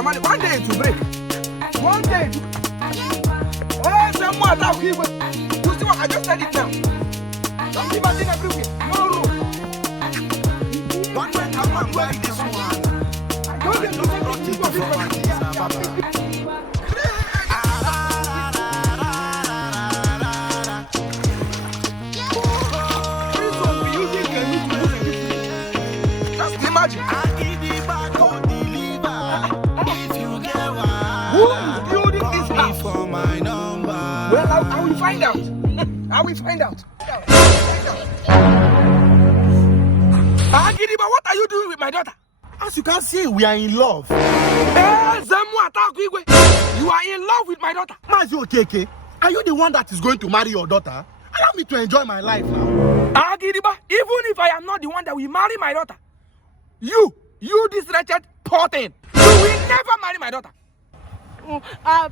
your money. One day it will break. One day. Oh, some more attack people. You see what I just said it now. Don't keep batting everywhere. No room. One way come and buy this one. I told them to take it from Addis Ababa. Imagine. Agidigba go deliver. If you get one, Who is building this house? for my number. Well, I will find out. I will find out. Agidigba, what are you doing with my daughter? As you can see, we are in love. You are in love with my daughter. Mazi Okeke, are you the one that is going to marry your daughter? Allow me to enjoy my life now. Agidigba, even if I am not the one that will marry my daughter, you this wretched poor thing, you will never marry my daughter.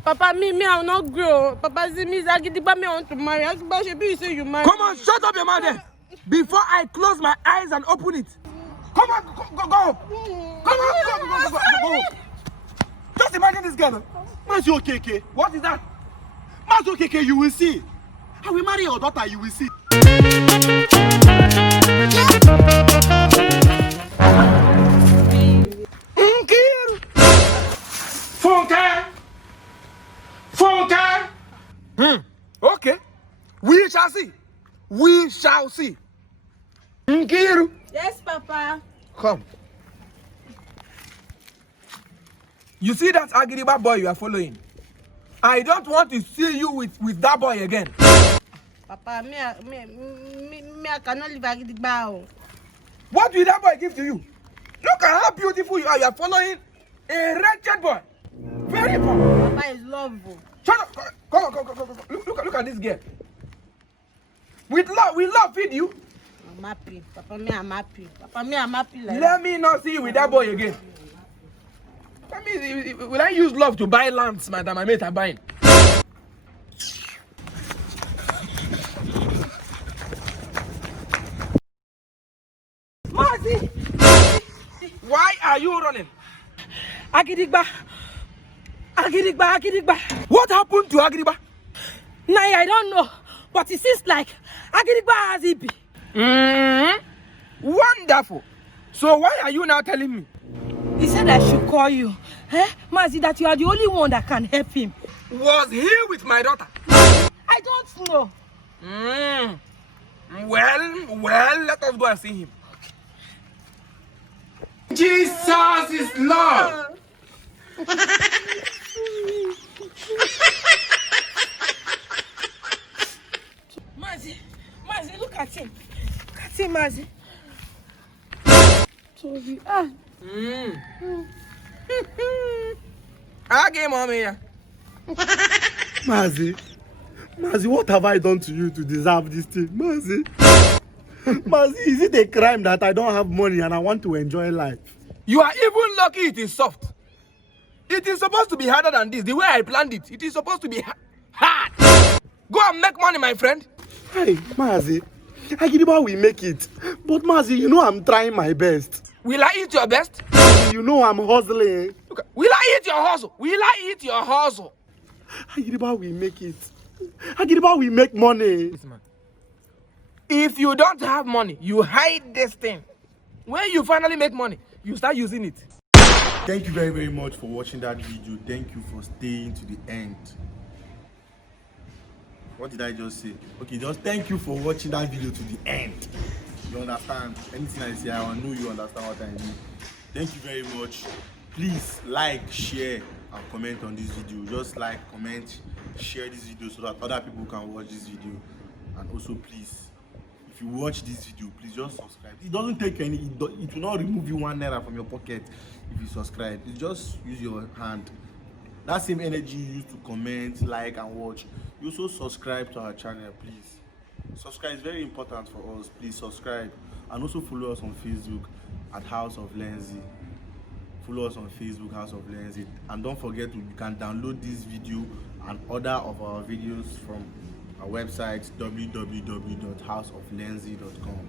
Papa, me, I will not grow. Papa, see me, Agidigba, me, I want to marry. Agidigba, you say you marry. Come on, shut up your mouth there. Before I close my eyes and open it. Come on, go home. Come on, go home. Just imagine this girl. Mazi Okeke, What is that? Mazi Okeke, you will see. I will marry your daughter, you will see. Funke. Okay. We shall see. We shall see. Nkiru. Yes, Papa. Come. You see that Agidigba boy you are following? I don't want to see you with that boy again. Papa, me, I cannot leave Agidigba. What will that boy give to you? Look at how beautiful you are. You are following a wretched boy. Very poor. Papa is love. Shut up. Come on. Look at this girl. With love feed you. I'm happy. Papa, me, I'm happy. Papa, me, I'm happy. Like Let me not see you with that boy again. I mean, will I use love to buy lands, madam? My mate are buying. Mazi! Why are you running? Agidigba! What happened to Agidigba? Nah, I don't know. But it seems like Agidigba has it. Wonderful. So why are you now telling me? He said I should call you. Mazi, that you are the only one that can help him. Was he with my daughter? I don't know. Well, let us go and see him. Jesus is Lord. Mazi, look at him. Look at him, Mazi. Sorry. Okay, mommy. Mazi, what have I done to you to deserve this thing? Mazi, is it a crime that I don't have money and I want to enjoy life? You are even lucky it is soft. It is supposed to be harder than this. The way I planned it, it is supposed to be hard. Go and make money, my friend. Hey, Mazi, Agidigba will make it. But Mazi, you know I'm trying my best. Will I eat your best? You know I'm hustling. Okay. Will I eat your hustle? Agidigba will make it. Agidigba will make money. If you don't have money, you hide this thing. When you finally make money, you start using it. Thank you very, very much for watching that video. Thank you for staying to the end. What did I just say? Okay, just thank you for watching that video to the end. You understand? Anything I say, I know you understand what I mean. Thank you very much. Please like, share, and comment on this video. Just like, comment, share this video so that other people can watch this video. And also, please, if you watch this video, please just subscribe. It doesn't take any, it will not remove you ₦1 from your pocket if you subscribe. You just use your hand. That same energy you use to comment, like, and watch. You also subscribe to our channel, please. Subscribe is very important for us. Please subscribe. And also follow us on Facebook at House of Lenzi. Follow us on Facebook, House of Lenzi. And don't forget, you can download this video and other of our videos from our website www.houseoflenzi.com.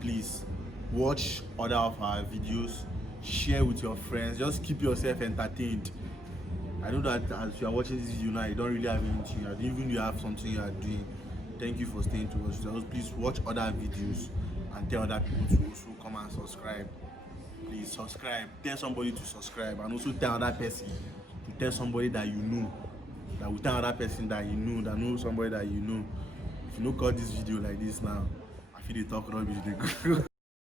Please watch other of our videos share with your friends. Just keep yourself entertained. I know that as you are watching this video now, you don't really have anything, and even you have something you are doing. Thank you for staying to watch. So please watch other videos and tell other people to also come and subscribe. Please subscribe. Tell somebody to subscribe, and also tell other person to tell somebody that you know. That will tell other person that you know, that knows somebody that you know. If you don't cut this video like this now, I feel they talk rubbish. They go.